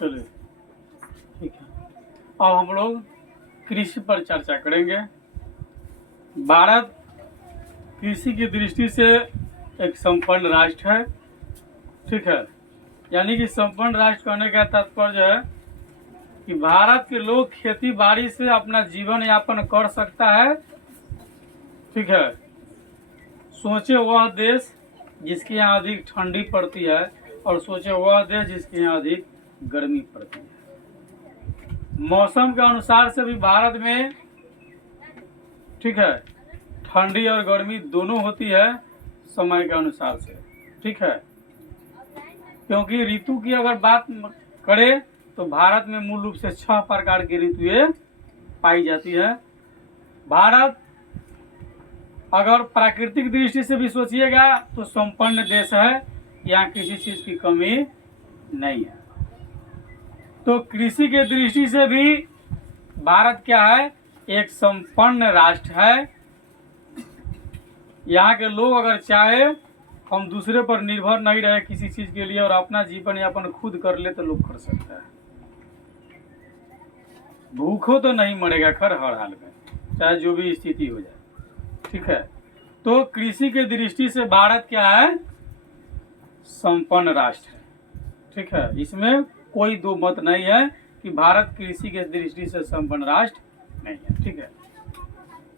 चलिए ठीक है। अब हम लोग कृषि पर चर्चा करेंगे। भारत कृषि की दृष्टि से एक संपन्न राष्ट्र है, ठीक है। यानी कि संपन्न राष्ट्र कहने का तात्पर्य है कि भारत के लोग खेती बाड़ी से अपना जीवन यापन कर सकता है, ठीक है। सोचे वह देश जिसके यहाँ अधिक ठंडी पड़ती है और सोचे वह देश जिसके यहाँ अधिक गर्मी पड़ती है। मौसम के अनुसार से भी भारत में, ठीक है, ठंडी और गर्मी दोनों होती है समय के अनुसार से, ठीक है। क्योंकि ऋतु की अगर बात करें तो भारत में मूल रूप से 6 प्रकार की ऋतुएं पाई जाती है। भारत अगर प्राकृतिक दृष्टि से भी सोचिएगा तो संपन्न देश है, यहाँ किसी चीज की कमी नहीं है। तो कृषि के दृष्टि से भी भारत क्या है, एक संपन्न राष्ट्र है। यहाँ के लोग अगर चाहे हम दूसरे पर निर्भर नहीं रहे किसी चीज के लिए और अपना जीवन यापन खुद कर ले तो लोग कर सकता है। भूखो तो नहीं मरेगा खैर हर हाल में, चाहे जो भी स्थिति हो जाए, ठीक है। तो कृषि के दृष्टि से भारत क्या है, संपन्न राष्ट्र है, ठीक है। इसमें कोई दो मत नहीं है कि भारत कृषि के दृष्टि से संपन्न राष्ट्र नहीं है, ठीक है।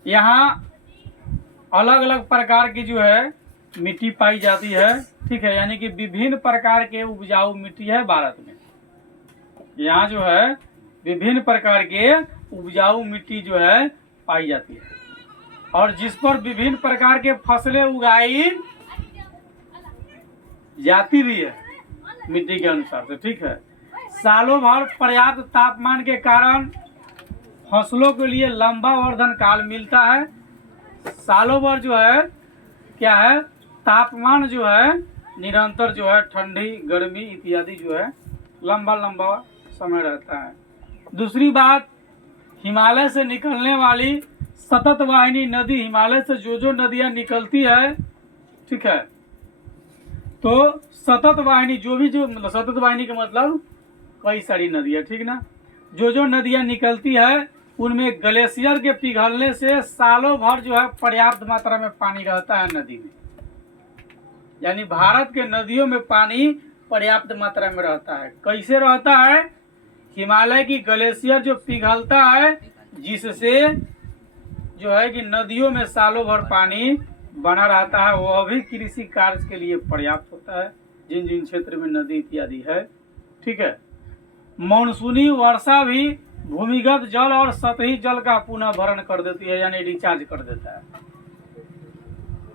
यहाँ अलग अलग प्रकार की जो है मिट्टी पाई जाती है, ठीक है। यानी कि विभिन्न प्रकार के उपजाऊ मिट्टी है भारत में। यहाँ जो है विभिन्न प्रकार के उपजाऊ मिट्टी जो है पाई जाती है और जिस पर विभिन्न प्रकार के फसलें उगाई जाती भी है मिट्टी के अनुसार से, ठीक है। सालों भर पर्याप्त तापमान के कारण फसलों के लिए लंबा वर्धन काल मिलता है। सालों भर जो है क्या है, तापमान जो है निरंतर जो है ठंडी गर्मी इत्यादि जो है लंबा लंबा समय रहता है। दूसरी बात, हिमालय से निकलने वाली सतत वाहिनी नदी, हिमालय से जो नदियां निकलती है, ठीक है, तो सतत वाहिनी जो सतत वाहिनी का मतलब कई सारी नदियां, ठीक ना, जो नदियां निकलती है उनमें ग्लेशियर के पिघलने से सालों भर जो है पर्याप्त मात्रा में पानी रहता है नदी में। यानी भारत के नदियों में पानी पर्याप्त मात्रा में रहता है। कैसे रहता है, हिमालय की ग्लेशियर जो पिघलता है जिससे जो है कि नदियों में सालों भर पानी बना रहता है, वह भी कृषि कार्य के लिए पर्याप्त होता है जिन जिन क्षेत्र में नदी इत्यादि है, ठीक है। मानसूनी वर्षा भी भूमिगत जल और सतही जल का पुनः भरण कर देती है, यानी रिचार्ज कर देता है,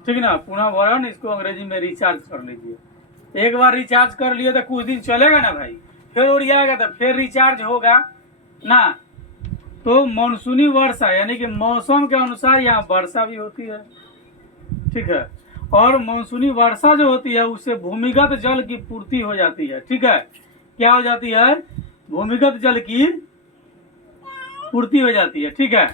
ठीक ना। पुनः भरण इसको अंग्रेजी में रिचार्ज कर लीजिए। एक बार रिचार्ज कर लिए तो कुछ दिन चलेगा ना भाई, फिर उड़ियाएगा तो फिर रिचार्ज होगा ना। तो मानसूनी वर्षा यानी कि मौसम के अनुसार यहाँ वर्षा भी होती है, ठीक है। और मानसूनी वर्षा जो होती है उससे भूमिगत जल की पूर्ति हो जाती है, ठीक है। क्या हो जाती है, भूमिगत जल की पूर्ति हो जाती है, ठीक है।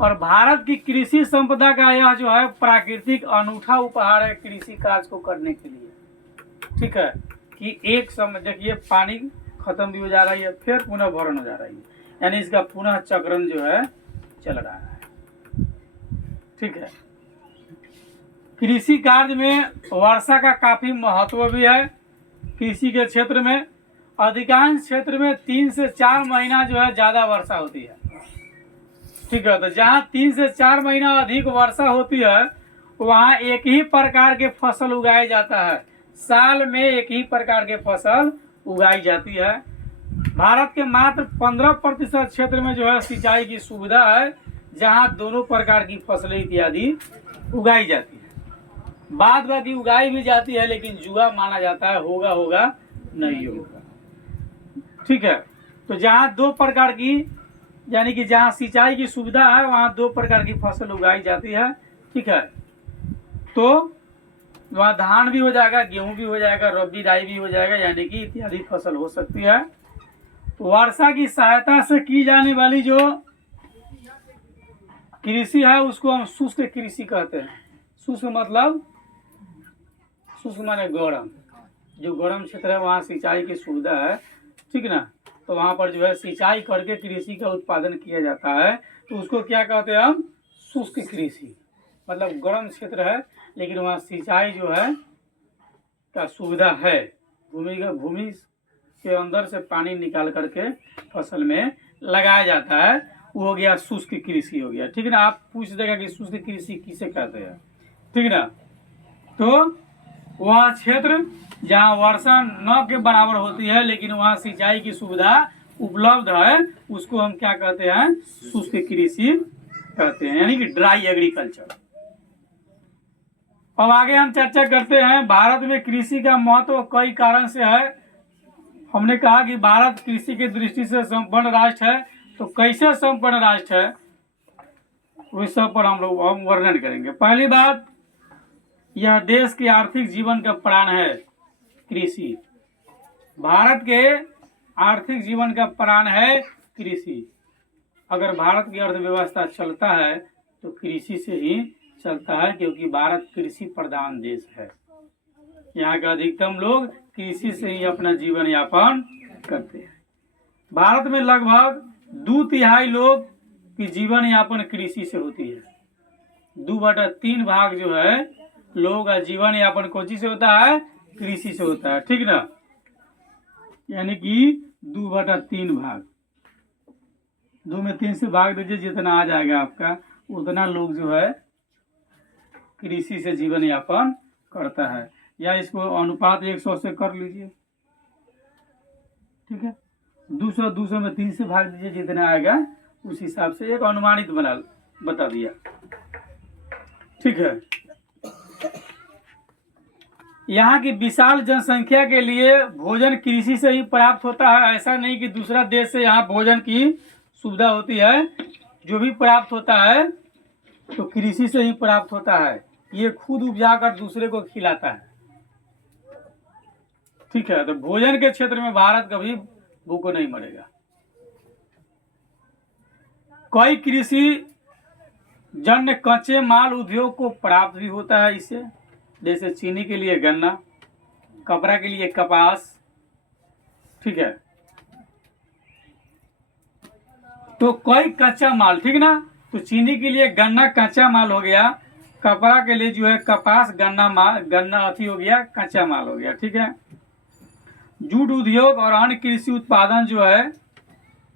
और भारत की कृषि संपदा का यह जो है प्राकृतिक अनूठा उपहार है कृषि कार्य को करने के लिए, ठीक है। कि एक समय देखिए पानी खत्म भी हो जा रही है फिर पुनः भरण हो जा रही है, यानी इसका पुनः चक्रण जो है चल रहा है, ठीक है। कृषि कार्य में वर्षा का काफी महत्व भी है। कृषि के क्षेत्र में अधिकांश क्षेत्र में 3 से 4 महीना जो है ज्यादा वर्षा होती है, ठीक है। तो जहाँ 3 से 4 महीना अधिक वर्षा होती है वहाँ एक ही प्रकार के फसल उगाया जाता है, साल में एक ही प्रकार के फसल उगाई जाती है। भारत के मात्र 15% क्षेत्र में जो है सिंचाई की सुविधा है जहाँ दोनों प्रकार की फसलें इत्यादि उगाई जाती है। बाद बाकी उगाई भी जाती है लेकिन जुआ माना जाता है, होगा नहीं होगा, ठीक है। तो जहाँ 2 प्रकार की यानी कि जहाँ सिंचाई की सुविधा है वहाँ 2 प्रकार की फसल उगाई जाती है, ठीक है। तो वहाँ धान भी हो जाएगा, गेहूं भी हो जाएगा, रबी राई भी हो जाएगा, यानी कि इत्यादि फसल हो सकती है। वर्षा की सहायता से की जाने वाली जो कृषि है उसको हम शुष्क कृषि कहते हैं। शुष्क मतलब शुष्क माने गर्म, जो गर्म क्षेत्र है वहाँ सिंचाई की सुविधा है ठीक ना। तो वहाँ पर जो है सिंचाई करके कृषि का उत्पादन किया जाता है, तो उसको क्या कहते हैं हम, शुष्क कृषि। मतलब गर्म क्षेत्र है लेकिन वहाँ सिंचाई जो है का सुविधा है, भूमि के अंदर से पानी निकाल करके फसल में लगाया जाता है, वो हो गया शुष्क कृषि हो गया। ठीक है ना। आप पूछ देगा कि शुष्क कृषि किसे कहते हैं, ठीक ना। तो वह क्षेत्र जहाँ वर्षा न के बराबर होती है लेकिन वहाँ सिंचाई की सुविधा उपलब्ध है, उसको हम क्या कहते हैं, शुष्क कृषि कहते हैं, यानी कि ड्राई एग्रीकल्चर। अब आगे हम चर्चा करते हैं भारत में कृषि का महत्व कई कारण से है। हमने कहा कि भारत कृषि की दृष्टि से संपन्न राष्ट्र है, तो कैसे संपन्न राष्ट्र है उस सब पर हम वर्णन करेंगे। पहली बात, यह देश के आर्थिक जीवन का प्राण है कृषि। भारत के आर्थिक जीवन का प्राण है कृषि। अगर भारत की अर्थव्यवस्था चलता है तो कृषि से ही चलता है, क्योंकि भारत कृषि प्रधान देश है। यहाँ के अधिकतम लोग कृषि से ही अपना जीवन यापन करते हैं। भारत में लगभग 2/3 लोग की जीवन यापन कृषि से होती है। 2/3 भाग जो है लोगों का जीवन यापन कौन से होता है, कृषि से होता है, ठीक ना। यानी कि 2/3 भाग, 2 में 3 से भाग दीजिए, जितना आ जाएगा आपका उतना लोग जो है कृषि से जीवन यापन करता है। या इसको अनुपात 100 से कर लीजिए, ठीक है। 200 में 3 से भाग दीजिए, जितना आएगा उस हिसाब से एक अनुमानित बता दिया, ठीक है। यहाँ की विशाल जनसंख्या के लिए भोजन कृषि से ही प्राप्त होता है। ऐसा नहीं कि दूसरा देश से यहाँ भोजन की सुविधा होती है, जो भी प्राप्त होता है तो कृषि से ही प्राप्त होता है। ये खुद उपजा कर दूसरे को खिलाता है, ठीक है। तो भोजन के क्षेत्र में भारत कभी भूखा नहीं मरेगा। कई कृषि जन्य कच्चे माल उद्योग को प्राप्त भी होता है इससे, जैसे चीनी के लिए गन्ना, कपड़ा के लिए कपास, ठीक है। तो कई कच्चा माल, ठीक ना। तो चीनी के लिए गन्ना कच्चा माल हो गया, कपड़ा के लिए जो है कपास, गन्ना अथी हो गया, कच्चा माल हो गया, ठीक है। जूट उद्योग और अन्य कृषि उत्पादन जो है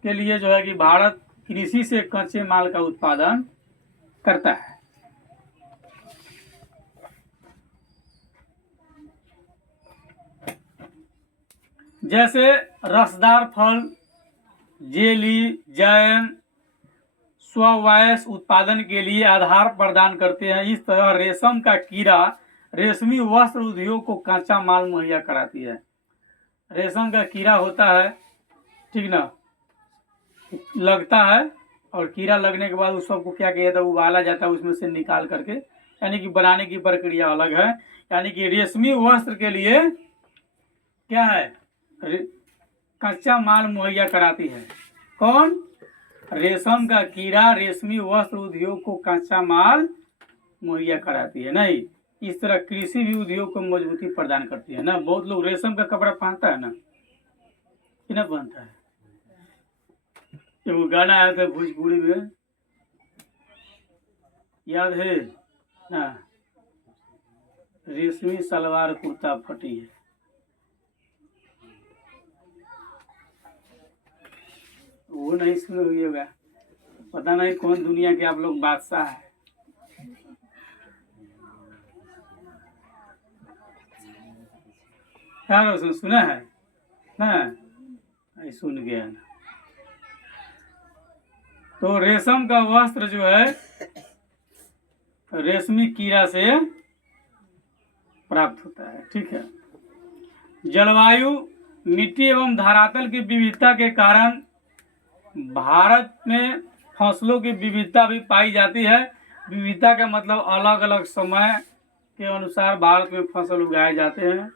के लिए जो है कि भारत कृषि से कच्चे माल का उत्पादन करता है। जैसे रसदार फल, जेली, जैम, स्ववैस उत्पादन के लिए आधार प्रदान करते हैं। इस तरह रेशम का कीड़ा रेशमी वस्त्र उद्योग को कच्चा माल मुहैया कराती है। रेशम का कीड़ा होता है, ठीक ना, लगता है, और कीड़ा लगने के बाद उस सबको क्या किया जाता है, उबाला जाता है, उसमें से निकाल करके, यानी कि बनाने की प्रक्रिया अलग है। यानी कि रेशमी वस्त्र के लिए क्या है, कच्चा माल मुहैया कराती है। कौन, रेशम का कीड़ा रेशमी वस्त्र उद्योग को कच्चा माल मुहैया कराती है। नहीं, इस तरह कृषि भी उद्योग को मजबूती प्रदान करती है ना। बहुत लोग रेशम का कपड़ा पहनता है ना, कि ना पहनता है। वो गाना आया था भोजपुरी में, याद है ना, रेशमी सलवार कुर्ता फटी है। वो नहीं सुने हुई होगा, पता नहीं कौन दुनिया के आप लोग बादशाह है। क्या सुना है ना, सुन गया ना। तो रेशम का वस्त्र जो है रेशमी कीड़ा से प्राप्त होता है, ठीक है। जलवायु, मिट्टी एवं धरातल की विविधता के कारण भारत में फसलों की विविधता भी पाई जाती है। विविधता का मतलब अलग अलग समय के अनुसार भारत में फसल उगाए जाते हैं।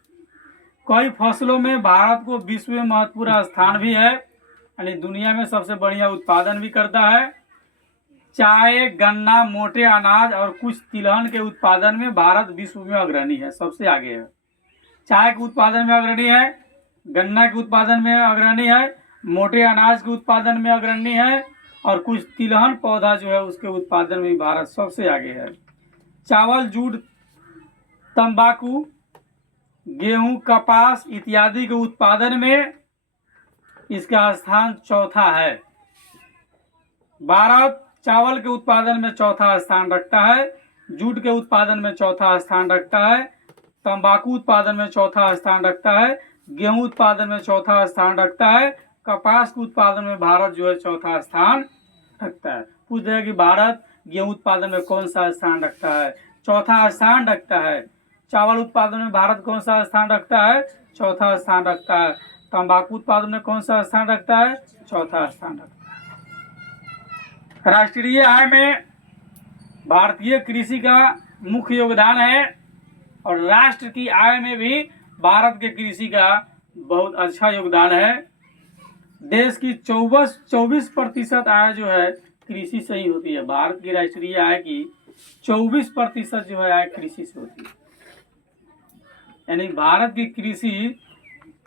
कई फसलों में भारत को विश्व में महत्वपूर्ण स्थान भी है, यानी दुनिया में सबसे बढ़िया उत्पादन भी करता है। चाय, गन्ना, मोटे अनाज और कुछ तिलहन के उत्पादन में भारत विश्व में अग्रणी है, सबसे आगे है। चाय के उत्पादन में अग्रणी है, गन्ना के उत्पादन में अग्रणी है, मोटे अनाज के उत्पादन में अग्रणी है, और कुछ तिलहन पौधा जो है उसके उत्पादन में भारत सबसे आगे है। चावल, जूट, तंबाकू, गेहूं, कपास इत्यादि के उत्पादन में इसका स्थान चौथा है। भारत चावल के उत्पादन में चौथा स्थान रखता है, जूट के उत्पादन में चौथा स्थान रखता है, तंबाकू उत्पादन में चौथा स्थान रखता है, गेहूं उत्पादन में चौथा स्थान रखता है, कपास के उत्पादन में भारत जो है चौथा स्थान रखता है। पूछ रहे कि भारत गेहूं उत्पादन में कौन सा स्थान रखता है? चौथा स्थान रखता है। चावल उत्पादन में भारत कौन सा स्थान रखता है? चौथा स्थान रखता है। तंबाकू उत्पादन में कौन सा स्थान रखता है? चौथा स्थान रखता है। राष्ट्रीय आय में भारतीय कृषि का मुख्य योगदान है, और राष्ट्र की आय में भी भारत के कृषि का बहुत अच्छा योगदान है। देश की 24% आय जो है कृषि से ही होती है। भारत की राष्ट्रीय आय की 24% जो है आय कृषि से होती है। यानी भारत की कृषि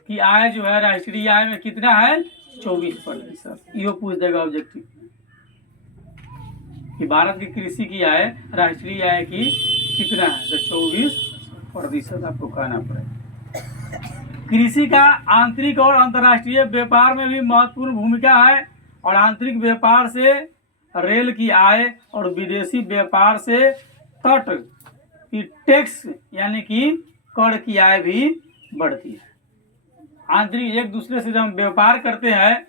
की आय जो है राष्ट्रीय आय में कितना है? 24%। यो पूछ देगा ऑब्जेक्टिव कि भारत की कृषि की आय राष्ट्रीय आय की कितना है, तो 24% आपको कहना पड़ेगा। कृषि का आंतरिक और अंतर्राष्ट्रीय व्यापार में भी महत्वपूर्ण भूमिका है, और आंतरिक व्यापार से रेल की आय और विदेशी व्यापार से तट की टैक्स यानी कि कर की आय भी बढ़ती है। आंतरिक एक दूसरे से जब हम व्यापार करते हैं,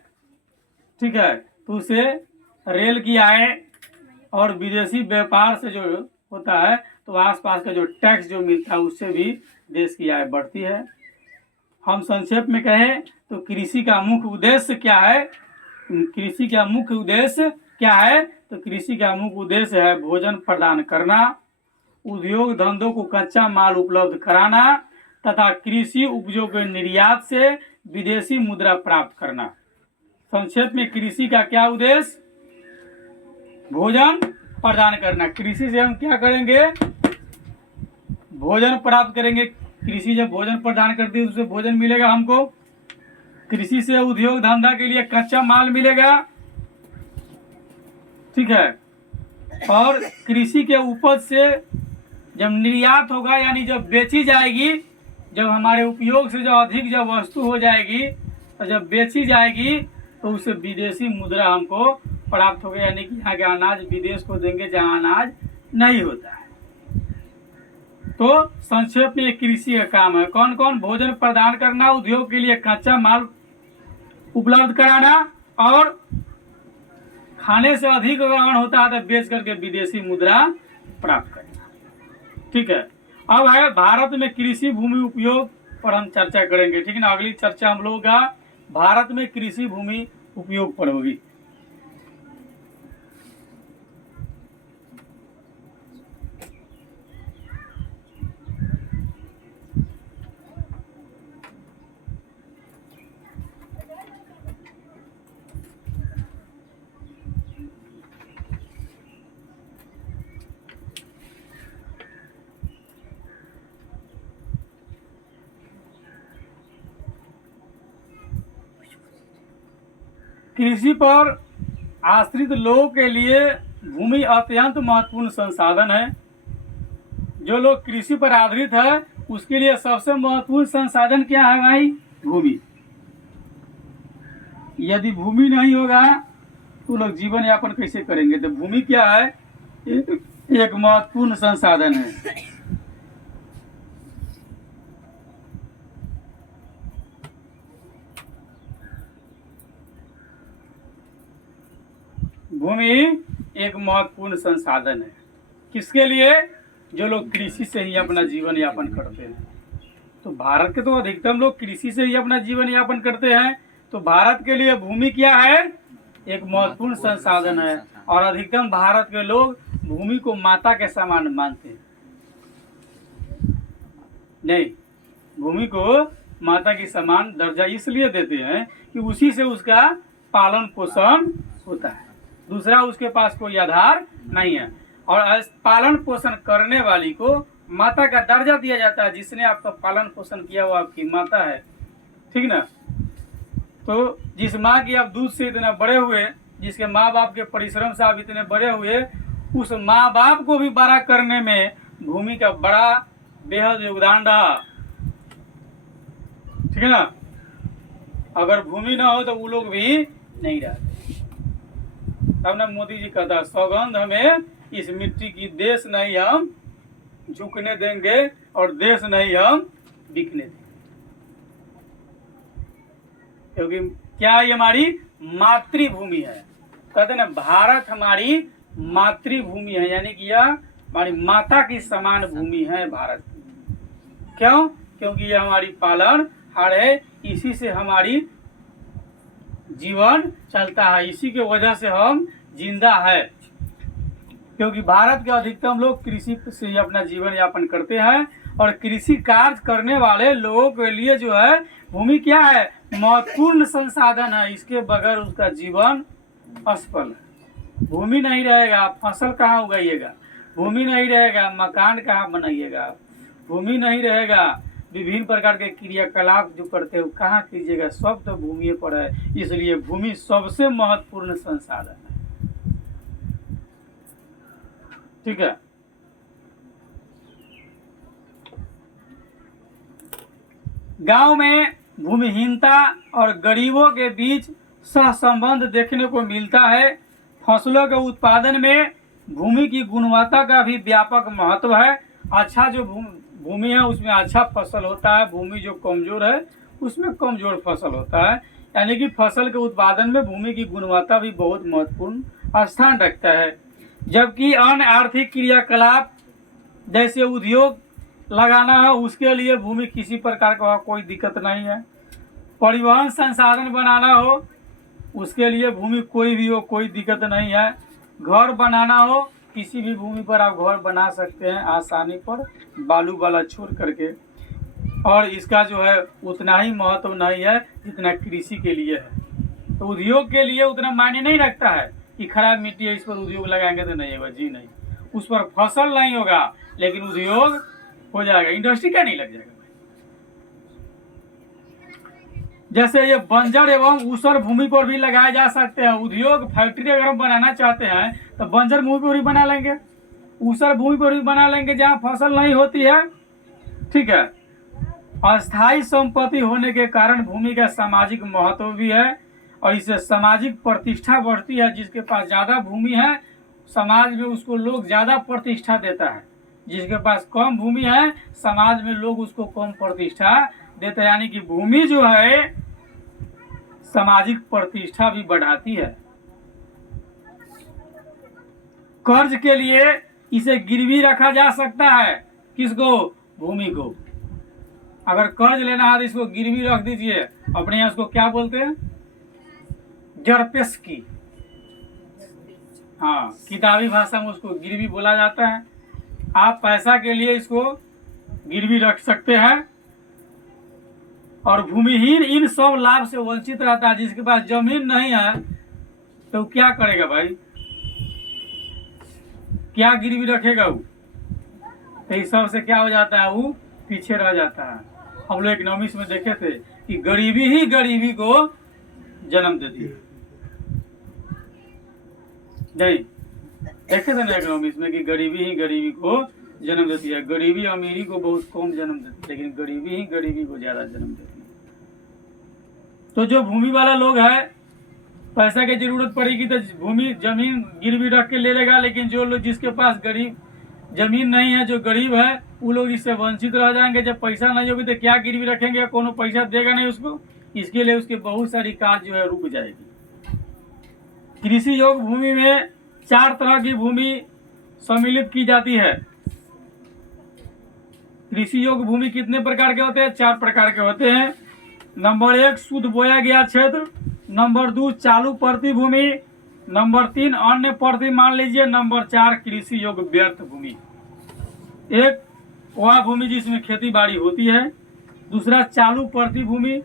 ठीक है, तो उसे रेल की आय और विदेशी व्यापार से जो होता है तो आसपास का जो टैक्स जो मिलता है उससे भी देश की आय बढ़ती है। हम संक्षेप में कहें तो कृषि का मुख्य उद्देश्य क्या है? कृषि का मुख्य उद्देश्य क्या है? तो कृषि का मुख्य उद्देश्य है भोजन प्रदान करना, उद्योग धंधों को कच्चा माल उपलब्ध कराना तथा कृषि उपजों के निर्यात से विदेशी मुद्रा प्राप्त करना। संक्षेप में कृषि का क्या उद्देश्य? भोजन प्रदान करना। कृषि से हम क्या करेंगे? भोजन प्राप्त करेंगे। कृषि जब भोजन प्रदान करती है उससे भोजन मिलेगा हमको। कृषि से उद्योग धंधा के लिए कच्चा माल मिलेगा, ठीक है, और कृषि के उपज से जब निर्यात होगा यानी जब बेची जाएगी, जब हमारे उपयोग से जो अधिक जब वस्तु हो जाएगी तो जब बेची जाएगी तो उससे विदेशी मुद्रा हमको प्राप्त होगा, यानी कि यहाँ के अनाज विदेश को देंगे जहाँ अनाज नहीं होता है। तो संक्षेप में कृषि का काम है कौन कौन? भोजन प्रदान करना, उद्योग के लिए कच्चा माल उपलब्ध कराना, और खाने से अधिक ग्रहण होता है तो बेच करके विदेशी मुद्रा प्राप्त करना, ठीक है। अब है भारत में कृषि भूमि उपयोग पर हम चर्चा करेंगे, ठीक है ना। अगली चर्चा हम लोगों का भारत में कृषि भूमि उपयोग पर होगी। कृषि पर आश्रित लोगों के लिए भूमि अत्यंत महत्वपूर्ण संसाधन है। जो लोग कृषि पर आधारित है उसके लिए सबसे महत्वपूर्ण संसाधन क्या है भाई? भूमि। यदि भूमि नहीं होगा तो लोग जीवन यापन कैसे करेंगे? तो भूमि क्या है? एक महत्वपूर्ण संसाधन है। भूमि एक महत्वपूर्ण संसाधन है। किसके लिए? जो लोग कृषि से ही अपना जीवन यापन करते हैं। तो भारत के तो अधिकतम लोग कृषि से ही अपना जीवन यापन करते हैं, तो भारत के लिए भूमि क्या है? एक महत्वपूर्ण संसाधन है, और अधिकतम भारत के लोग भूमि को माता के समान मानते हैं। नहीं, भूमि को माता के समान दर्जा इसलिए देते हैं कि उसी से उसका पालन पोषण होता है, दूसरा उसके पास कोई आधार नहीं है। और पालन पोषण करने वाली को माता का दर्जा दिया जाता है। जिसने आपका पालन पोषण किया वो आपकी माता है, ठीक ना। तो जिस माँ की आप दूध से इतना बड़े हुए, जिसके माँ बाप के परिश्रम से आप इतने बड़े हुए, उस माँ बाप को भी बड़ा करने में भूमि का बड़ा बेहद योगदान रहा, ठीक है ना। अगर भूमि ना हो तो वो लोग भी नहीं रहते। तब ना मोदी जी कहता सौगंध हमें इस मिट्टी की, देश नहीं हम झुकने देंगे और देश नहीं हम बिकने देंगे। क्योंकि क्या ये हमारी मातृभूमि है। कहते ना भारत हमारी मातृभूमि है, यानी कि यह हमारी माता की समान भूमि है भारत। क्यों? क्योंकि यह हमारी पालन हार है, इसी से हमारी जीवन चलता है, इसी के वजह से हम जिंदा है। क्योंकि भारत के अधिकतम लोग कृषि से अपना जीवन यापन करते हैं, और कृषि कार्य करने वाले लोगों के लिए जो है भूमि क्या है, महत्वपूर्ण संसाधन है। इसके बगैर उसका जीवन असफल है। भूमि नहीं रहेगा फसल कहाँ उगाइएगा, भूमि नहीं रहेगा मकान कहाँ बनाइएगा, भूमि नहीं रहेगा विभिन्न प्रकार के क्रियाकलाप जो करते हो कहाँ कीजिएगा, सब तो भूमि पर है। इसलिए भूमि सबसे महत्वपूर्ण संसाधन है, ठीक है। गांव में भूमिहीनता और गरीबों के बीच सहसंबंध देखने को मिलता है। फसलों के उत्पादन में भूमि की गुणवत्ता का भी व्यापक महत्व है। अच्छा जो भूमि है उसमें अच्छा फसल होता है, भूमि जो कमजोर है उसमें कमजोर फसल होता है। यानी कि फसल के उत्पादन में भूमि की गुणवत्ता भी बहुत महत्वपूर्ण स्थान रखता है। जबकि अन्य आर्थिक क्रियाकलाप जैसे उद्योग लगाना है उसके लिए भूमि किसी प्रकार का कोई दिक्कत नहीं है। परिवहन संसाधन बनाना हो उसके लिए भूमि कोई भी हो कोई दिक्कत नहीं है। घर बनाना हो किसी भी भूमि पर आप घर बना सकते हैं आसानी पर, बालू वाला छोड़ करके। और इसका जो है उतना ही महत्व नहीं है जितना कृषि के लिए है। तो उद्योग के लिए उतना मायने नहीं रखता है कि खराब मिट्टी है इस पर उद्योग लगाएंगे तो नहीं होगा, जी नहीं। उस पर फसल नहीं होगा लेकिन उद्योग हो जाएगा, इंडस्ट्री क्या नहीं लग जाएगा। जैसे ये बंजर एवं ऊसर भूमि पर भी लगाए जा सकते हैं। उद्योग फैक्ट्री अगर हम बनाना चाहते हैं तो बंजर भूमि पर भी बना लेंगे, ऊसर भूमि पर भी बना लेंगे जहाँ फसल नहीं होती है, ठीक है। अस्थायी संपत्ति होने के कारण भूमि का सामाजिक महत्व भी है और इससे सामाजिक प्रतिष्ठा बढ़ती है। जिसके पास ज्यादा भूमि है समाज में उसको लोग ज्यादा प्रतिष्ठा देता है, जिसके पास कम भूमि है समाज में लोग उसको कम प्रतिष्ठा देते हैं। यानी कि भूमि जो है सामाजिक प्रतिष्ठा भी बढ़ाती है। कर्ज के लिए इसे गिरवी रखा जा सकता है, किसको, भूमि को। अगर कर्ज लेना है तो इसको गिरवी रख दीजिए। अपने यहाँ इसको क्या बोलते हैं, जरपेस्की, हाँ किताबी भाषा में उसको गिरवी बोला जाता है। आप पैसा के लिए इसको गिरवी रख सकते हैं। और भूमिहीन इन सब लाभ से वंचित रहता है। जिसके पास जमीन नहीं है तो क्या करेगा भाई, क्या गिरवी रखेगा वो, तो इस सब से क्या हो जाता है, वो पीछे रह जाता है। हम लोग इकोनॉमिक्स में देखे थे कि गरीबी ही गरीबी को जन्म देती है, नहीं देखे थे ना इकोनॉमिक्स में कि गरीबी ही गरीबी को जन्म देती है। गरीबी अमीरी को बहुत कम जन्म देती है लेकिन गरीबी ही गरीबी को ज्यादा जन्म देती है। तो जो भूमि वाला लोग है पैसा की जरूरत पड़ेगी तो भूमि जमीन गिरवी रख के ले लेगा, लेकिन जो लोग जिसके पास गरीब जमीन नहीं है, जो गरीब है, वो लोग इससे वंचित रह जाएंगे। जब पैसा नहीं होगी तो क्या गिरवी रखेंगे, कोनो पैसा देगा नहीं उसको। इसके लिए उसके बहुत सारी कार्य जो है रुक जाएगी। कृषि योग्य भूमि में 4 तरह की भूमि सम्मिलित की जाती है। कृषि योग्य भूमि कितने प्रकार के होते हैं, 4 प्रकार के होते हैं। नंबर 1 शुद्ध बोया गया क्षेत्र, नंबर 2 चालू प्रति भूमि, नंबर 3 अन्य प्रति मान लीजिए, नंबर 4 कृषि योग्य व्यर्थ भूमि। एक वह भूमि जिसमें खेती बाड़ी होती है, दूसरा चालू प्रति भूमि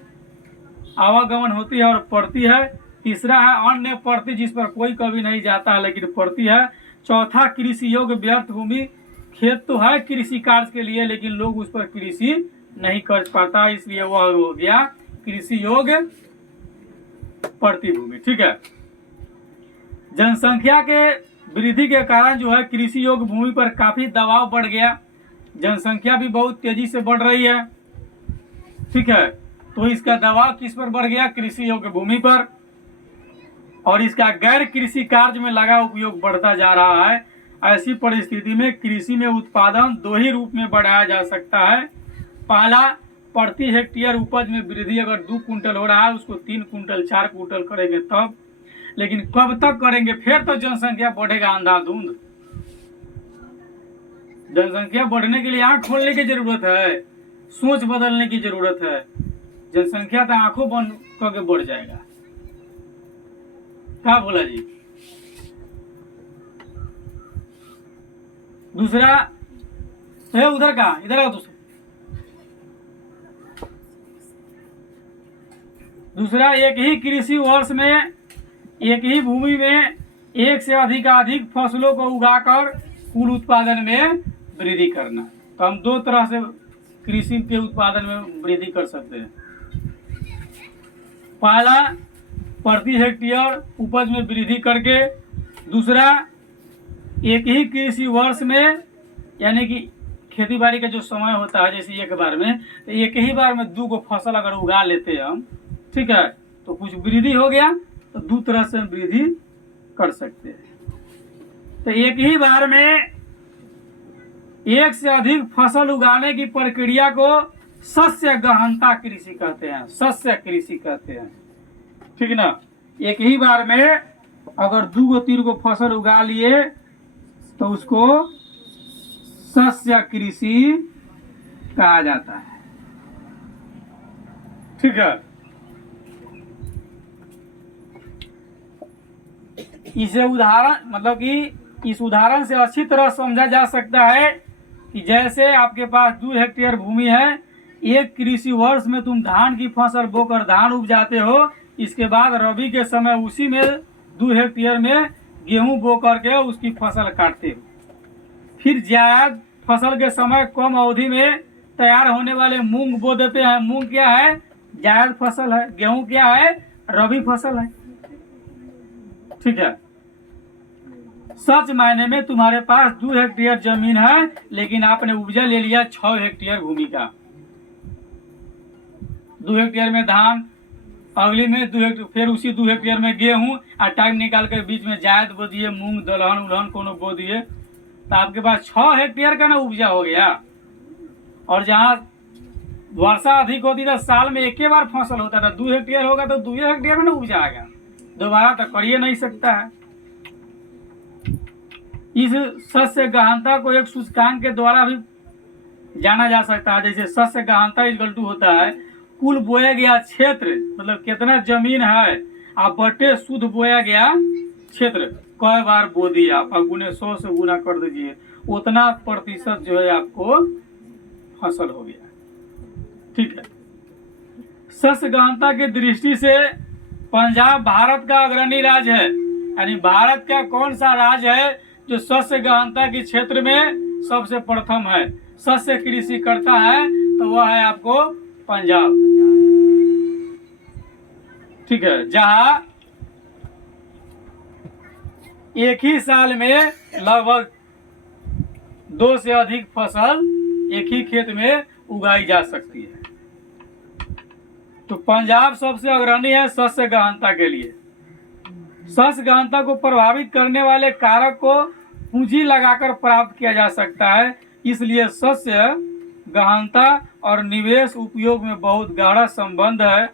आवागमन होती है और पड़ती है, तीसरा है अन्य प्रति जिस पर कोई कभी नहीं जाता है लेकिन पड़ती है, चौथा कृषि योग्य व्यर्थ भूमि, खेत तो है कृषि कार्य के लिए लेकिन लोग उस पर कृषि नहीं कर पाता, इसलिए वह हो गया कृषि योग्य प्रति भूमि। ठीक है, जनसंख्या के वृद्धि के कारण जो है कृषि योग्य भूमि पर काफी दबाव बढ़ गया, जनसंख्या भी बहुत तेजी से बढ़ रही है। ठीक है, तो इसका दबाव किस पर बढ़ गया? कृषि योग्य भूमि पर, और इसका गैर कृषि कार्य में लगा उपयोग बढ़ता जा रहा है। ऐसी परिस्थिति में कृषि में उत्पादन दो ही रूप में बढ़ाया जा सकता है। पहला, प्रति हेक्टेयर उपज में वृद्धि अगर 2 कुंटल हो रहा है उसको 3 कुंटल 4 कुंटल करेंगे तब। लेकिन कब तक करेंगे? फिर तो जनसंख्या बढ़ेगा अंधाधुंध। जनसंख्या बढ़ने के लिए आंख खोलने की जरूरत है, सोच बदलने की जरूरत है। जनसंख्या तो आंखों बंद करके बढ़ जाएगा। क्या बोला जी? दूसरा है उधर का, इधर आओ। दूसरा, एक ही कृषि वर्ष में एक ही भूमि में एक से अधिक फसलों को उगाकर कुल उत्पादन में वृद्धि करना। तो हम 2 तरह से कृषि के उत्पादन में वृद्धि कर सकते हैं। पहला, प्रति हेक्टेयर उपज में वृद्धि करके। दूसरा, एक ही कृषि वर्ष में, यानी कि खेती बाड़ी का जो समय होता है जैसे एक बार में, तो एक ही बार में 2 गो फसल अगर उगा लेते हैं हम, ठीक है, तो कुछ वृद्धि हो गया, तो 2 तरह से वृद्धि कर सकते हैं। तो एक ही बार में एक से अधिक फसल उगाने की प्रक्रिया को शस्य गहनता कृषि कहते हैं, शस्य कृषि कहते हैं। ठीक ना? एक ही बार में अगर 2 गो 3 गो फसल उगा लिए तो उसको शस्य कृषि कहा जाता है। ठीक है, इसे उदाहरण मतलब कि इस उदाहरण से अच्छी तरह समझा जा सकता है कि जैसे आपके पास 2 हेक्टेयर भूमि है, एक कृषि वर्ष में तुम धान की फसल बोकर धान उपजाते हो, इसके बाद रबी के समय उसी में 2 हेक्टेयर में गेहूं बो करके उसकी फसल काटते हो। फिर जायद फसल के समय कम अवधि में तैयार होने वाले मूंग बो देते हैं। मूंग क्या है? जायद फसल है। गेहूं क्या है? रबी फसल है। ठीक है, सच मायने में तुम्हारे पास 2 हेक्टेयर जमीन है, लेकिन आपने उपजा ले लिया 6 हेक्टेयर भूमि का। 2 हेक्टेयर में धान, अगली में 2 हेक्टेयर, फिर उसी 2 हेक्टेयर में गेहूं, और टाइम निकाल कर बीच में जायद बो दिए, मूंग दलहन उलहन कोनो बो दिए, तो आपके पास 6 हेक्टेयर का ना उपजा हो गया। और जहाँ वर्षा अधिक होती था, साल में एक ही बार फसल होता था, 2 हेक्टेयर होगा तो 2 हेक्टेयर में ना उपजा आएगा, दोबारा तो करिए नहीं सकता है। इस शस्य गहनता को एक सूचकांक के द्वारा भी जाना जा सकता है। जैसे शस्य गहनता इक्वल टू होता है कुल बोया गया क्षेत्र, मतलब कितना जमीन है, आप बटे शुद्ध बोया गया क्षेत्र, कई बार बो दिया आप, गुने 100 से गुना कर दीजिए, उतना प्रतिशत जो है आपको फसल हो गया। ठीक है, शस्य गहनता की दृष्टि से पंजाब भारत का अग्रणी राज्य है। यानी भारत का कौन सा राज्य है जो शस्य गहनता के क्षेत्र में सबसे प्रथम है, शस्य कृषि करता है, तो वह है आपको पंजाब। ठीक है, जहां एक ही साल में लगभग 2 से अधिक फसल एक ही खेत में उगाई जा सकती है। तो पंजाब सबसे अग्रणी है शस्य गहनता के लिए। शस्य गहनता को प्रभावित करने वाले कारक को पूंजी लगाकर प्राप्त किया जा सकता है। इसलिए शस्य गहनता और निवेश उपयोग में बहुत गहरा संबंध है।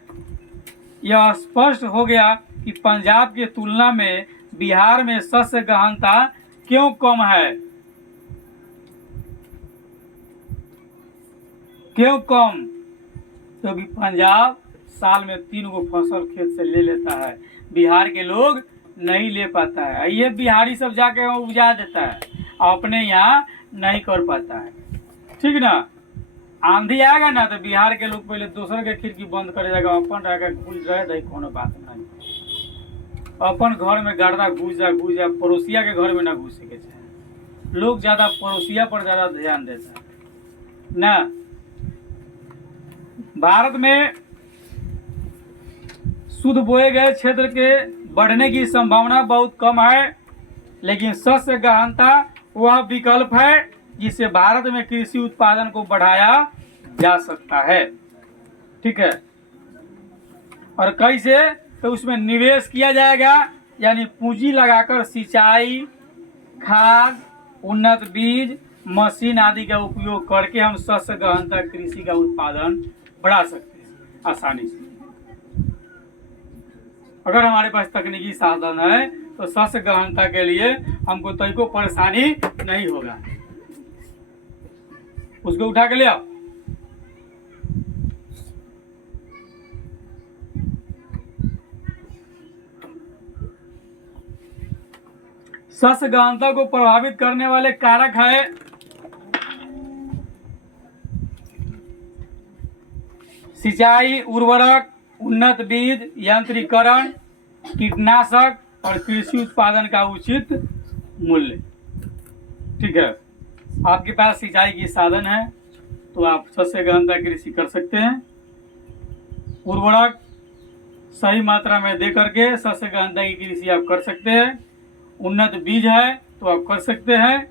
यह स्पष्ट हो गया कि पंजाब की तुलना में बिहार में शस्य गहनता क्यों कम है। क्यों कम? क्योंकि पंजाब साल में 3 गो फसल खेत से ले लेता है, बिहार के लोग नहीं ले पाता है। ये बिहारी सब जाके वहाँ उपजा देता है, अपने यहाँ नहीं कर पाता है। ठीक ना? आंधी आएगा ना तो बिहार के लोग पहले दूसरे के खिड़की बंद कर जाएगा, अपन रह घुस रहे कोनो बात नहीं, अपन घर में गर्दा घुस जा पड़ोसिया के घर में ना घुसे के चाहे। लोग ज्यादा पड़ोसिया पर ज्यादा ध्यान देता है ना। भारत में शुद्ध बोए गए क्षेत्र के बढ़ने की संभावना बहुत कम है, लेकिन शस्य गहनता वह विकल्प है जिससे भारत में कृषि उत्पादन को बढ़ाया जा सकता है। ठीक है, और कैसे? तो उसमें निवेश किया जाएगा, यानी पूंजी लगाकर सिंचाई, खाद, उन्नत बीज, मशीन आदि का उपयोग करके हम शस्य गहनता कृषि का उत्पादन बढ़ा सकते हैं आसानी से। अगर हमारे पास तकनीकी साधन है तो शस्य गहनता के लिए हमको कोई परेशानी नहीं होगा। उसको उठा के ले आओ। शस्य गहनता को प्रभावित करने वाले कारक है सिंचाई, उर्वरक, उन्नत बीज, यंत्रीकरण, कीटनाशक और कृषि उत्पादन का उचित मूल्य। ठीक है, आपके पास सिंचाई की साधन है तो आप शस्य गहनता कृषि कर सकते हैं। उर्वरक सही मात्रा में दे करके शस्य गहनता की कृषि आप कर सकते हैं। उन्नत बीज है तो आप कर सकते हैं।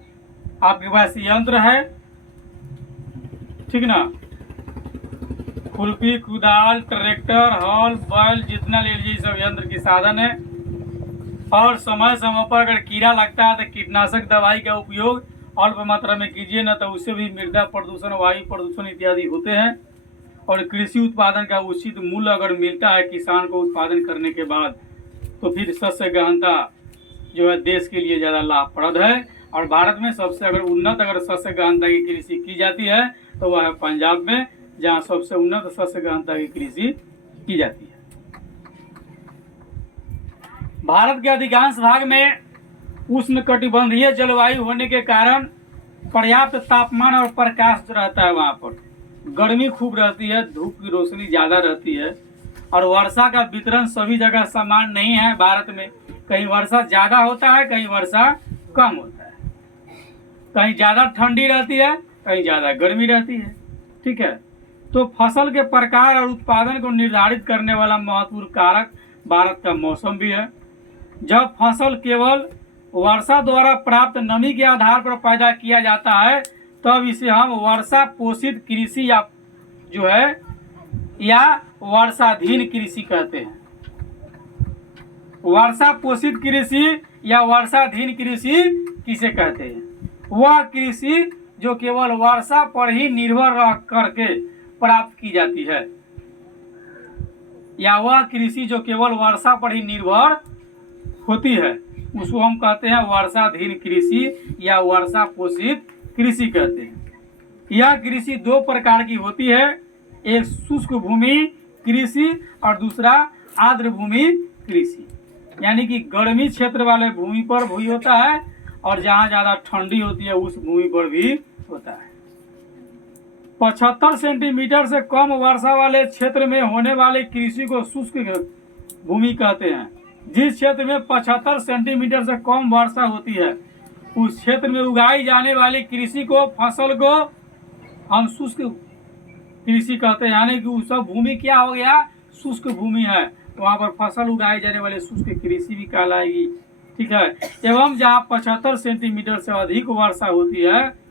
आपके पास यंत्र है, ठीक ना, खुरपी, कुदाल, ट्रैक्टर, हल, बैल, जितना ले लीजिए सब यंत्र की साधन है। और समय समय पर अगर कीड़ा लगता है तो कीटनाशक दवाई का उपयोग अल्प मात्रा में कीजिए, न तो उससे भी मृदा प्रदूषण, वायु प्रदूषण इत्यादि होते हैं। और कृषि उत्पादन का उचित मूल्य अगर मिलता है किसान को उत्पादन करने के बाद, तो फिर शस्य गहनता जो है देश के लिए ज़्यादा लाभप्रद है। और भारत में सबसे अगर उन्नत अगर शस्य गहनता की कृषि की जाती है तो वह है पंजाब में, जहाँ सबसे उन्नत शस्य गहनता की कृषि की जाती है। भारत के अधिकांश भाग में उष्णकटिबंधीय जलवायु होने के कारण पर्याप्त तापमान और प्रकाश रहता है। वहाँ पर गर्मी खूब रहती है, धूप की रोशनी ज़्यादा रहती है। और वर्षा का वितरण सभी जगह समान नहीं है भारत में। कहीं वर्षा ज़्यादा होता है, कहीं वर्षा कम होता है। कहीं ज़्यादा ठंडी रहती है, कहीं ज़्यादा गर्मी रहती है। ठीक है, तो फसल के प्रकार और उत्पादन को निर्धारित करने वाला महत्वपूर्ण कारक भारत का मौसम भी है। जब फसल केवल वर्षा द्वारा प्राप्त नमी के आधार पर पैदा किया जाता है तब इसे हम वर्षा पोषित कृषि या वर्षाधीन कृषि कहते हैं। वर्षा पोषित कृषि या वर्षाधीन कृषि किसे कहते हैं? वह कृषि जो केवल वर्षा पर ही निर्भर रह करके प्राप्त की जाती है, या वह कृषि जो केवल वर्षा पर ही निर्भर होती है, उसको हम कहते हैं वर्षाधीन कृषि या वर्षा पोषित कृषि कहते हैं। यह कृषि दो प्रकार की होती है, एक शुष्क भूमि कृषि और दूसरा आर्द्र भूमि कृषि। यानी कि गर्मी क्षेत्र वाले भूमि पर भी होता है और जहाँ ज़्यादा ठंडी होती है उस भूमि पर भी होता है। 75 सेंटीमीटर से कम वर्षा वाले क्षेत्र में होने वाले कृषि को शुष्क भूमि कहते हैं। जिस क्षेत्र में 75 सेंटीमीटर से कम वर्षा होती है उस क्षेत्र में उगाई जाने वाली कृषि को, फसल को हम शुष्क कृषि कहते हैं। यानी कि उस सब भूमि क्या हो गया? शुष्क भूमि है, वहाँ पर फसल उगाई जाने वाली शुष्क कृषि भी कहलाएगी। ठीक है, एवं जहाँ 75 सेंटीमीटर से अधिक वर्षा होती है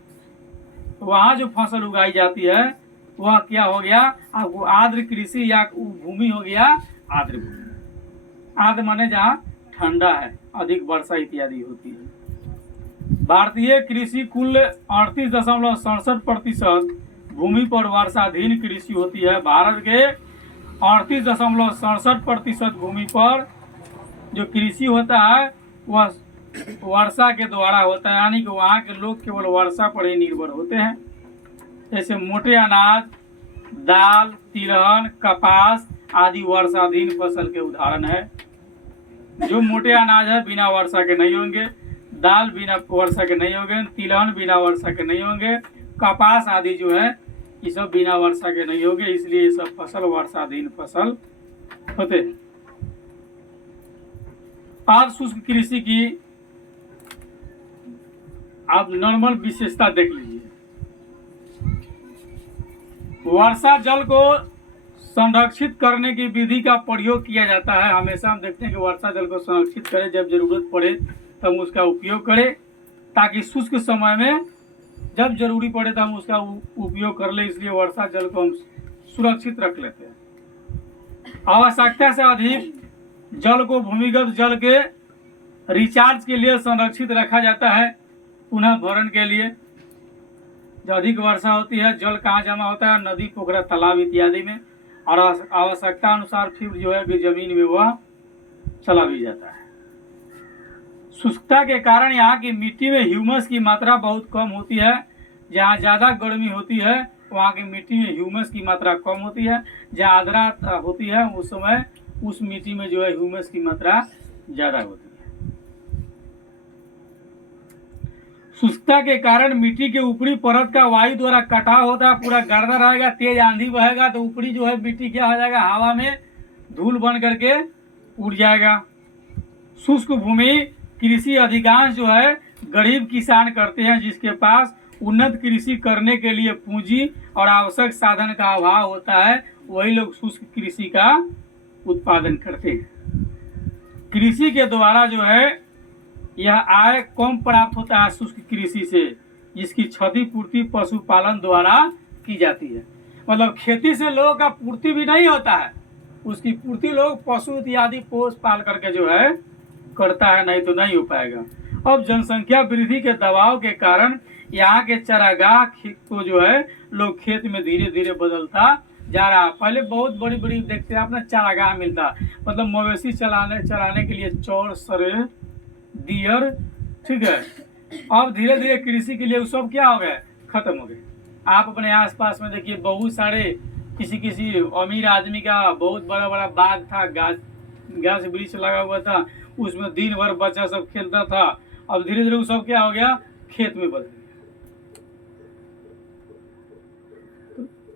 वहाँ जो फसल उगाई जाती है वह क्या हो गया? आपको आर्द्र कृषि या भूमि हो गया आर्द्र भूमि। आर्द्र माने जहाँ ठंडा है, अधिक वर्षा इत्यादि होती है। भारतीय कृषि कुल 38.67% भूमि पर वर्षाधीन कृषि होती है। भारत के 38.67% भूमि पर जो कृषि होता है वह वर्षा के द्वारा होता है। यानी कि वहाँ के लोग केवल वर्षा पर ही निर्भर होते हैं। जैसे मोटे अनाज, दाल, तिलहन, कपास आदि वर्षाधीन फसल के उदाहरण है। जो मोटे अनाज है बिना वर्षा के नहीं होंगे, दाल बिना वर्षा के नहीं होंगे, तिलहन बिना वर्षा के नहीं होंगे, कपास आदि जो है ये सब बिना वर्षा के नहीं होंगे। इसलिए ये सब फसल वर्षाधीन फसल होते हैं। आज शुष्क कृषि की आप नॉर्मल विशेषता देख लीजिए। वर्षा जल को संरक्षित करने की विधि का प्रयोग किया जाता है। हमेशा हम देखते हैं कि वर्षा जल को संरक्षित करें, जब जरूरत पड़े तब उसका उपयोग करें, ताकि शुष्क समय में जब जरूरी पड़े तो हम उसका उपयोग कर ले। इसलिए वर्षा जल को हम सुरक्षित रख लेते हैं। आवश्यकता से अधिक जल को भूमिगत जल के रिचार्ज के लिए संरक्षित रखा जाता है, पुनः भरण के लिए। जब अधिक वर्षा होती है, जल कहाँ जमा होता है? नदी, पोखरा, तालाब इत्यादि में, और आवश्यकता अनुसार फिर जो है कि जमीन में वह चला भी जाता है। शुष्कता के कारण यहाँ की मिट्टी में ह्यूमस की मात्रा बहुत कम होती है। जहाँ ज़्यादा गर्मी होती है वहाँ की मिट्टी में ह्यूमस की मात्रा कम होती है। जहाँ आर्द्रता होती है उस समय उस मिट्टी में जो है ह्यूमस की मात्रा ज़्यादा होती है। शुष्कता के कारण मिट्टी के ऊपरी परत का वायु द्वारा कटाव होता है, पूरा गर्दा रहेगा। तेज आंधी बहेगा तो ऊपरी जो है मिट्टी क्या हो जाएगा? हवा में धूल बन करके उड़ जाएगा। शुष्क भूमि कृषि अधिकांश जो है गरीब किसान करते हैं, जिसके पास उन्नत कृषि करने के लिए पूंजी और आवश्यक साधन का अभाव होता है, वही लोग शुष्क कृषि का उत्पादन करते हैं। कृषि के द्वारा जो है यह आय कम प्राप्त होता है शुष्क कृषि से, जिसकी क्षतिपूर्ति पशुपालन द्वारा की जाती है। मतलब खेती से लोगों का पूर्ति भी नहीं होता है, उसकी पूर्ति लोग पशु इत्यादि पोष पाल करके जो है करता है, नहीं तो नहीं हो पाएगा। अब जनसंख्या वृद्धि के दबाव के कारण यहाँ के चरागाह को जो है लोग खेत में धीरे धीरे बदलता जा रहा है। पहले बहुत बड़ी बड़ी देखते हैं अपना चारागाह मिलता, मतलब मवेशी चराने के लिए चौर, सरे, दियर, ठीक है। अब धीरे धीरे कृषि के लिए वो सब क्या हो गया? खत्म हो गए। आप अपने आसपास में देखिए, बहुत सारे किसी अमीर आदमी का बहुत बड़ा बड़ा बाग था, गाछ वृक्ष लगा हुआ था, उसमें दिन भर बच्चा सब खेलता था। अब धीरे धीरे वो सब क्या हो गया? खेत में बदल गया।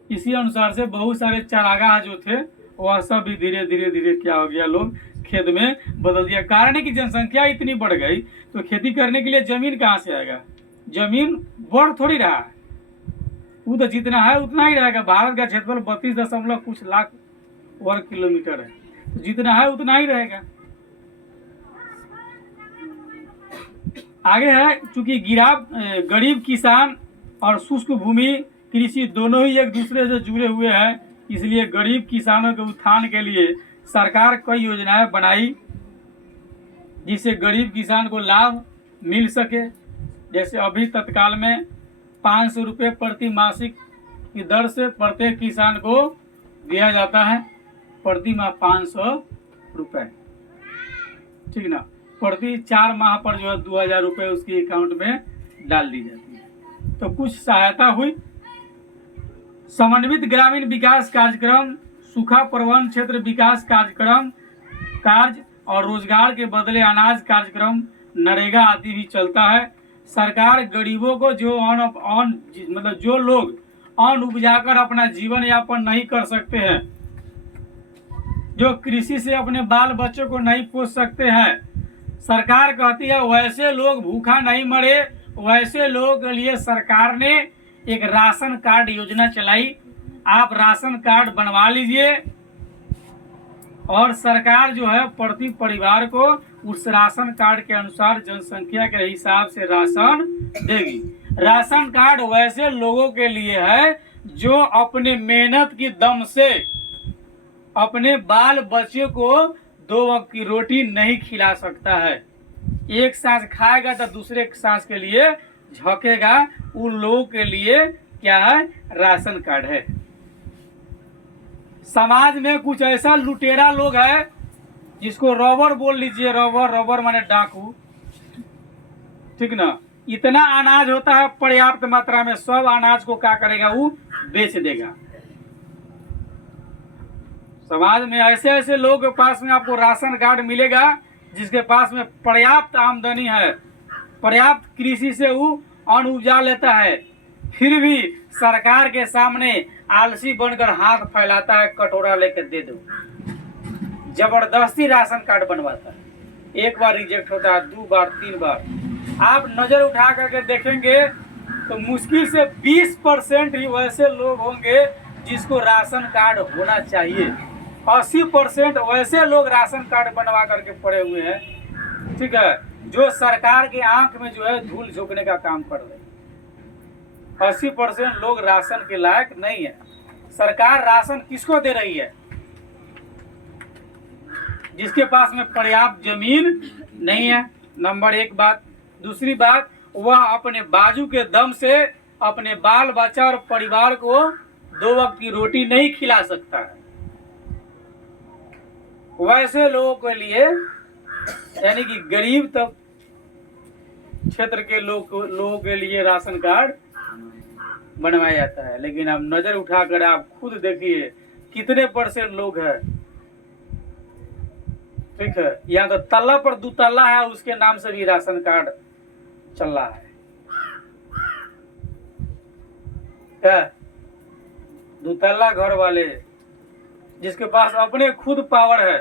इसी अनुसार से बहुत सारे चारागाह जो थे वह सब भी धीरे धीरे क्या हो गया? लोग खेत में बदल दिया। कारण है कि जनसंख्या इतनी बढ़ गई तो खेती करने के लिए जमीन कहाँ से आएगा? जमीन बढ़ थोड़ी रहा है, वो तो जितना है उतना ही रहेगा। भारत का क्षेत्रफल 32 कुछ लाख वर्ग किलोमीटर है, तो जितना है उतना ही रहेगा। आगे है, चूंकि गरीब किसान और शुष्क भूमि कृषि दोनों ही एक दूसरे से जुड़े हुए हैं, इसलिए गरीब किसानों के उत्थान के लिए सरकार कई योजनाएं बनाई, जिससे गरीब किसान को लाभ मिल सके। जैसे अभी तत्काल में 500 रुपये प्रति मासिक की दर से प्रत्येक किसान को दिया जाता है, प्रति माह 500 रुपये, ठीक ना। प्रति 4 माह पर जो है 2000 रुपये उसके अकाउंट में डाल दी जाती है, तो कुछ सहायता हुई। समन्वित ग्रामीण विकास कार्यक्रम, सूखा प्रबंधन क्षेत्र विकास कार्यक्रम कार्य और रोजगार के बदले अनाज कार्यक्रम, नरेगा आदि भी चलता है। सरकार गरीबों को जो लोग अन्न उपजाकर अपना जीवन यापन नहीं कर सकते हैं, जो कृषि से अपने बाल बच्चों को नहीं पोस सकते हैं, सरकार कहती है वैसे लोग भूखा नहीं मरे, वैसे लोगों के लिए सरकार ने एक राशन कार्ड योजना चलाई। आप राशन कार्ड बनवा लीजिए और सरकार जो है प्रति परिवार को उस राशन कार्ड के अनुसार जनसंख्या के हिसाब से राशन देगी। राशन कार्ड वैसे लोगों के लिए है जो अपने मेहनत की दम से अपने बाल बच्चे को 2 वक्त की रोटी नहीं खिला सकता है, एक सांस खाएगा तो दूसरे सांस के लिए झोंकेगा, उन लोगों के लिए क्या है? राशन कार्ड है। समाज में कुछ ऐसा लुटेरा लोग है जिसको रॉबर बोल लीजिए, रॉबर माने डाकू, ठीक ना। इतना अनाज होता है पर्याप्त मात्रा में, सब अनाज को क्या करेगा? वो बेच देगा। समाज में ऐसे ऐसे लोगों के पास में आपको राशन कार्ड मिलेगा जिसके पास में पर्याप्त आमदनी है, पर्याप्त कृषि से वो अन्न उपजा लेता है, फिर भी सरकार के सामने आलसी बनकर हाथ फैलाता है, कटोरा लेकर दे दो, जबरदस्ती राशन कार्ड बनवाता है। एक बार रिजेक्ट होता है, 2 बार 3 बार। आप नजर उठा करके देखेंगे तो मुश्किल से 20% ही वैसे लोग होंगे जिसको राशन कार्ड होना चाहिए। 80% वैसे लोग राशन कार्ड बनवा करके पड़े हुए हैं, ठीक है, जो सरकार के आंख में जो है धूल झोंकने का काम कर रहे हैं। 80% लोग राशन के लायक नहीं है। सरकार राशन किसको दे रही है? जिसके पास में पर्याप्त जमीन नहीं है, नंबर 1 बात। दूसरी बात, वह अपने बाजू के दम से अपने बाल बच्चा और परिवार को 2 वक्त की रोटी नहीं खिला सकता है। वैसे लोगों के लिए, यानी कि गरीब तब क्षेत्र के लोगों के लिए राशन कार्ड बनवाया जाता है। लेकिन अब नजर उठाकर आप खुद देखिए कितने % लोग हैं, ठीक है, यहाँ तो तल्ला पर 2 तल्ला है, उसके नाम से भी राशन कार्ड चल रहा है। क्या 2 तल्ला घर वाले जिसके पास अपने खुद पावर है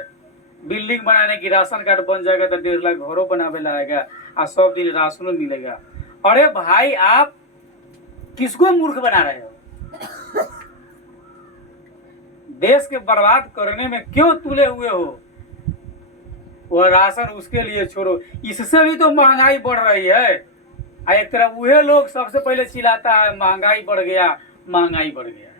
बिल्डिंग बनाने की, राशन कार्ड बन जाएगा तो 1.5 लाख घरों बनावे लाएगा और सब दिन राशन मिलेगा। अरे भाई, आप किसको मूर्ख बना रहे हो? देश के बर्बाद करने में क्यों तुले हुए हो? वह राशन उसके लिए छोड़ो, इससे भी तो महंगाई बढ़ रही है। एक तरफ वह लोग सबसे पहले चिल्लाता है महंगाई बढ़ गया, महंगाई बढ़ गया।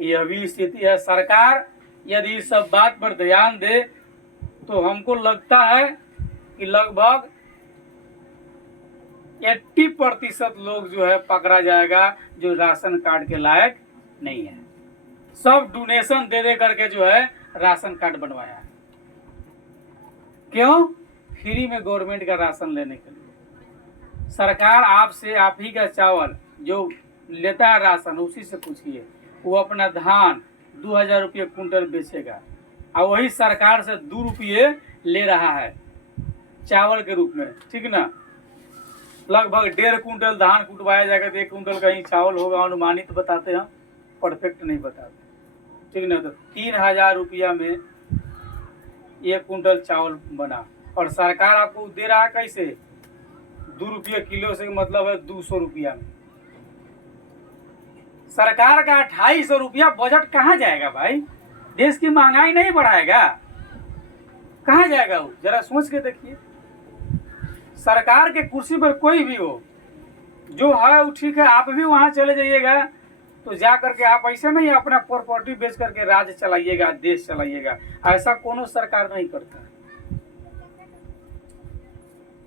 यह भी स्थिति है। सरकार यदि इस सब बात पर ध्यान दे तो हमको लगता है कि लगभग 80% लोग जो है पकड़ा जाएगा जो राशन कार्ड के लायक नहीं है। सब डोनेशन दे करके जो है राशन कार्ड बनवाया। क्यों? फ्री में गवर्नमेंट का राशन लेने के लिए। सरकार आपसे, आप ही का चावल जो लेता है राशन, उसी से पूछिए, वो अपना धान 2000 रुपये कुंटल बेचेगा और वही सरकार से 2 रुपये ले रहा है चावल के रूप में, ठीक ना। लगभग 1.5 कुंटल धान कुटवाया जाएगा तो 1 कुंटल का ही चावल होगा, अनुमानित बताते हैं, परफेक्ट नहीं बताते, ठीक ना। तो 3000 रुपया में 1 कुंटल चावल बना और सरकार आपको दे रहा है कैसे? 2 रुपये किलो से मतलब है 200 रुपया में। सरकार का 250 रुपया बजट कहाँ जाएगा भाई? देश की महंगाई नहीं बढ़ाएगा, कहाँ जाएगा वो? जरा सोच के देखिए। सरकार के कुर्सी पर कोई भी हो जो है वो ठीक है, आप भी वहां चले जाइएगा तो जा करके आप ऐसे नहीं अपना प्रॉपर्टी बेच करके राज्य चलाइएगा, देश चलाइएगा। ऐसा कोनो सरकार नहीं करता।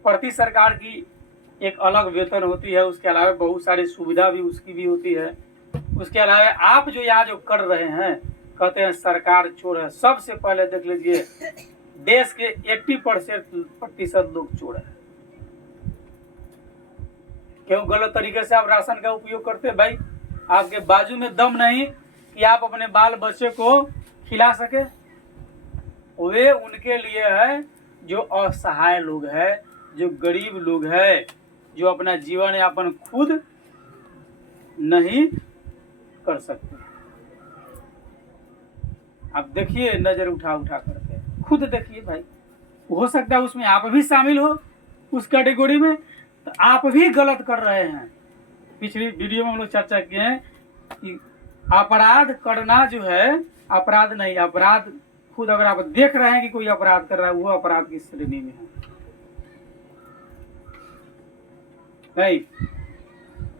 प्रति सरकार की एक अलग वेतन होती है, उसके अलावा बहुत सारी सुविधा भी उसकी भी होती है। उसके अलावा आप जो यहाँ जो कर रहे हैं, कहते हैं सरकार चोर है। सबसे पहले देख लीजिए, देश के 80% लोग चोर है। क्यों गलत तरीके से आप राशन का उपयोग करते? भाई, आपके बाजू में दम नहीं कि आप अपने बाल बच्चे को खिला सके। वे उनके लिए है जो असहाय लोग है, जो गरीब लोग है, जो अपना जीवन यापन खुद नहीं कर सकते। आप देखिए, नजर उठा करके खुद देखिए भाई। हो सकता है उसमें आप भी शामिल हो, उस कैटेगरी में, तो आप भी गलत कर रहे हैं। पिछली वीडियो में हम लोग चर्चा किए हैं कि अपराध करना जो है, अपराध नहीं, अपराध खुद अगर आप देख रहे हैं कि कोई अपराध कर रहा है, वो अपराध की श्रेणी में है। नहीं,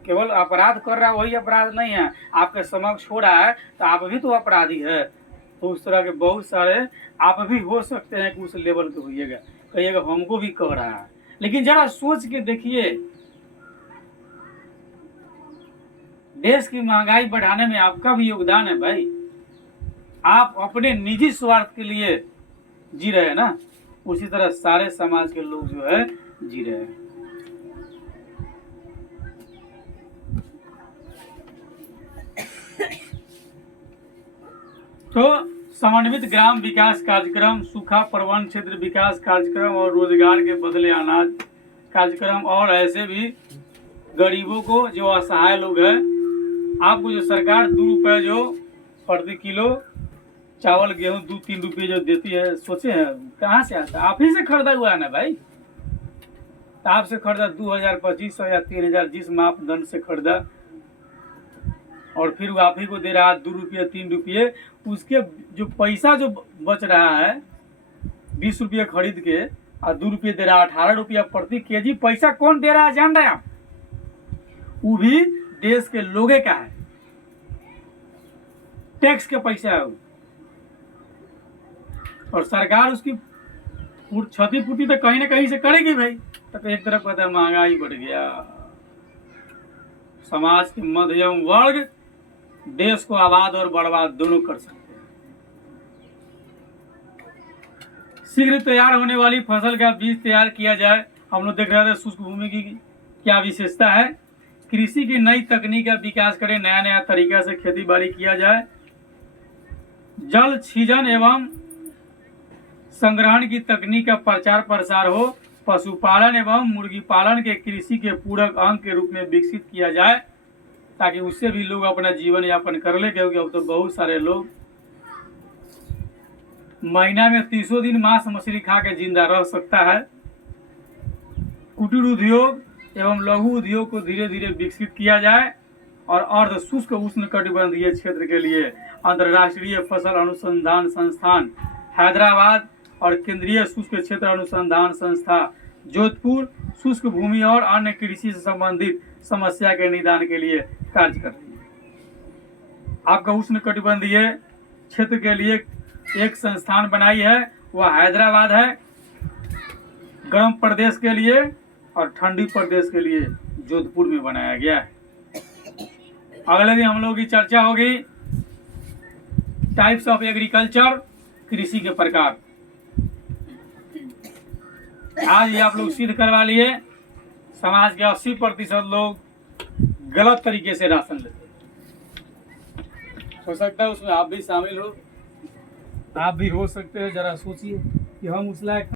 केवल अपराध कर रहा है वही अपराध नहीं है। आपके समक्ष हो रहा है तो आप भी तो अपराधी है। तो उस तरह के बहुत सारे आप भी हो सकते हैं कि उस लेवल पे होइएगा, कहिएगा हमको भी कह रहा है। लेकिन जरा सोच के देखिए, देश की महंगाई बढ़ाने में आपका भी योगदान है भाई। आप अपने निजी स्वार्थ के लिए जी रहे हैं ना, उसी तरह सारे समाज के लोग जो है जी रहे हैं। तो समन्वित ग्राम विकास कार्यक्रम, सूखा प्रबंधन क्षेत्र विकास कार्यक्रम और रोजगार के बदले अनाज कार्यक्रम, और ऐसे भी गरीबों को जो असहाय लोग हैं, आपको जो सरकार 2 रुपये जो प्रति किलो चावल गेहूं 2-3 रुपये जो देती है, सोचे हैं कहाँ से आता है? आप ही से खरीदा हुआ है ना भाई। तो आपसे खरीदा 2000, 2500 या 3000 जिस मापदंड से खरीदा, और फिर वो आप ही को दे रहा है 2 रुपये 3 रुपये, उसके जो पैसा जो बच रहा है 20 रुपये खरीद के और 2 रुपये दे रहा है, 18 रुपया प्रति केजी पैसा कौन दे रहा है जान रहे हैं आप? वो भी देश के लोगे का है, टैक्स के पैसा है वो। और सरकार उसकी क्षतिपूर्ति तो कहीं ना कहीं से करेगी भाई। तो एक तरफ कहता है महंगाई बढ़ गया, समाज के मध्यम वर्ग देश को आबाद और बर्बाद दोनों कर सकते हैं। शीघ्र तैयार होने वाली फसल का बीज तैयार किया जाए। हम लोग देख रहे थे शुष्क भूमि की क्या विशेषता है। कृषि की नई तकनीक का विकास करें, नया नया तरीका से खेती बाड़ी किया जाए। जल छीजन एवं संग्रहण की तकनीक का प्रचार प्रसार हो। पशुपालन एवं मुर्गी पालन के कृषि के पूरक अंग के रूप में विकसित किया जाए, ताकि उससे भी लोग अपना जीवन यापन कर ले। क्योंकि अब तो बहुत सारे लोग महीना में 30 दिन मांस मछली खा के जिंदा रह सकता है। कुटीर उद्योग एवं लघु उद्योग को धीरे धीरे विकसित किया जाए और अर्ध शुष्क उष्ण कटिबंधीय क्षेत्र के लिए अंतर्राष्ट्रीय फसल अनुसंधान संस्थान हैदराबाद और केंद्रीय शुष्क क्षेत्र अनुसंधान संस्था जोधपुर शुष्क भूमि और अन्य कृषि से संबंधित समस्या के निदान के लिए कार्य करती है। आपका उष्ण कटिबंधीय क्षेत्र के लिए एक संस्थान बनाई है, वह हैदराबाद है। गर्म प्रदेश के लिए और ठंडी प्रदेश के लिए जोधपुर में बनाया गया है। अगले दिन हम लोग की चर्चा होगी टाइप्स ऑफ एग्रीकल्चर, कृषि के प्रकार। आज ही आप लोग सिद्ध करवा लिए समाज के 80% लोग गलत तरीके से राशन लेते। हो सकता है उसमें आप भी शामिल हो, आप भी हो सकते हैं। जरा सोचिए कि हम उस लायक